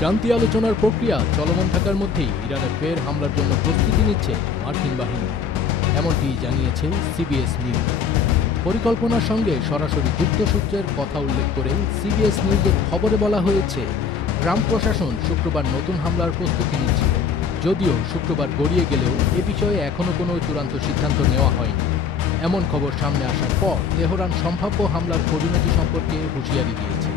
শান্তি আলোচনার প্রক্রিয়া চলমান থাকার মধ্যেই ইরানে ফের হামলার জন্য প্রস্তুতি নিচ্ছে মার্কিন বাহিনী, এমনটি জানিয়েছে সিবিএস নিউজ। পরিকল্পনার সঙ্গে সরাসরি যুক্ত সূত্রের কথা উল্লেখ করে সিবিএস নিউজের খবরে বলা হয়েছে, ট্রাম্প প্রশাসন শুক্রবার নতুন হামলার প্রস্তুতি নিচ্ছে। যদিও শুক্রবার গড়িয়ে গেলেও এ বিষয়ে এখনও কোনো চূড়ান্ত সিদ্ধান্ত নেওয়া হয়নি। এমন খবর সামনে আসার পর তেহরান সম্ভাব্য হামলার পরিণতি সম্পর্কে হুঁশিয়ারি দিয়েছে।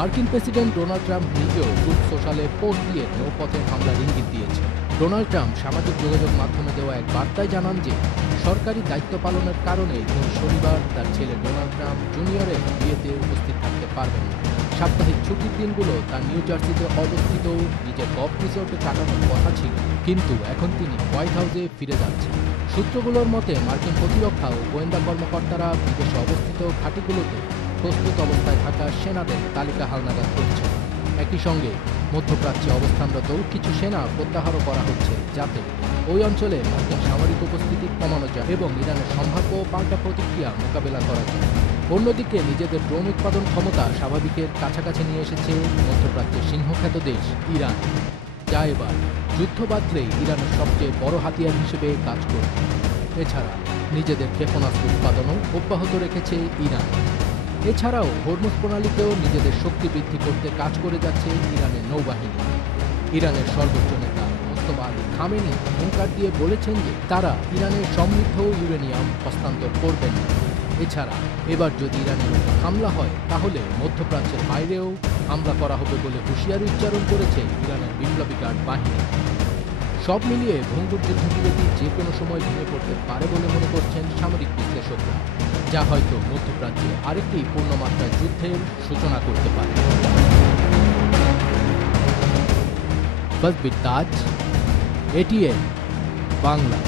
মার্কিন প্রেসিডেন্ট ডোনাল্ড ট্রাম্প নিজেও ট্রুথ সোশ্যালে পোস্ট দিয়ে নৌপথের হামলার ইঙ্গিত দিয়েছে। ডোনাল্ড ট্রাম্প সামাজিক যোগাযোগ মাধ্যমে দেওয়া এক বার্তায় জানান যে সরকারি দায়িত্ব পালনের কারণে তিনি শনিবার তার ছেলে ডোনাল্ড ট্রাম্প জুনিয়রের বিয়েতে উপস্থিত থাকতে পারবেন না। সাপ্তাহিক ছুটির দিনগুলো তার নিউ জার্সিতে অবস্থিত নিজের গল্ফ রিসোর্টে কাটানোর কথা ছিল, কিন্তু এখন তিনি হোয়াইট হাউসে ফিরে যাচ্ছেন। সূত্রগুলোর মতে মার্কিন প্রতিরক্ষা ও গোয়েন্দা কর্মকর্তারা বিদেশে অবস্থিত ঘাঁটিগুলোতে প্রস্তুত অবস্থায় থাকা সেনাদের তালিকা হালনাগাদ করছে। একই সঙ্গে মধ্যপ্রাচ্যে অবস্থানরত কিছু সেনা প্রত্যাহারও করা হচ্ছে, যাতে ওই অঞ্চলে মার্কিন সামরিক উপস্থিতি কমানো যায় এবং ইরানের সম্ভাব্য পাল্টা প্রতিক্রিয়া মোকাবেলা করা যায়। অন্যদিকে নিজেদের ড্রোন উৎপাদন ক্ষমতা স্বাভাবিকের কাছাকাছি নিয়ে এসেছে মধ্যপ্রাচ্যের সিংহখ্যাত দেশ ইরান, যা এবার যুদ্ধ বাঁধলেই ইরানের সবচেয়ে বড় হাতিয়ার হিসেবে কাজ করবে। এছাড়া নিজেদের ক্ষেপণাস্ত্র উৎপাদনও অব্যাহত রেখেছে ইরান। এছাড়াও হরমুজ প্রণালীতেও নিজেদের শক্তি বৃদ্ধি করতে কাজ করে যাচ্ছে ইরানের নৌবাহিনী। ইরানের সর্বোচ্চ নেতা মোস্তফা আলী খামেনি হুঙ্কার দিয়ে বলেছেন যে তারা ইরানের সমৃদ্ধ ইউরেনিয়াম হস্তান্তর করবেন না। এছাড়া এবার যদি ইরানের উপর হামলা হয় তাহলে মধ্যপ্রাচ্যের বাইরেও হামলা করা হবে বলে হুঁশিয়ারি উচ্চারণ করেছে ইরানের বিপ্লবী গার্ড বাহিনী। সব মিলিয়ে ভঙ্গুর যুদ্ধবিরতি যে কোনো সময় ভেঙে পড়তে পারে বলে মনে করছেন সামরিক বিশ্লেষকরা, যা হয়তো মধ্যপ্রাচ্যে আরেকটি পূর্ণমাত্রার যুদ্ধের সূচনা করতে পারে। তাজ, এটিএন বাংলা।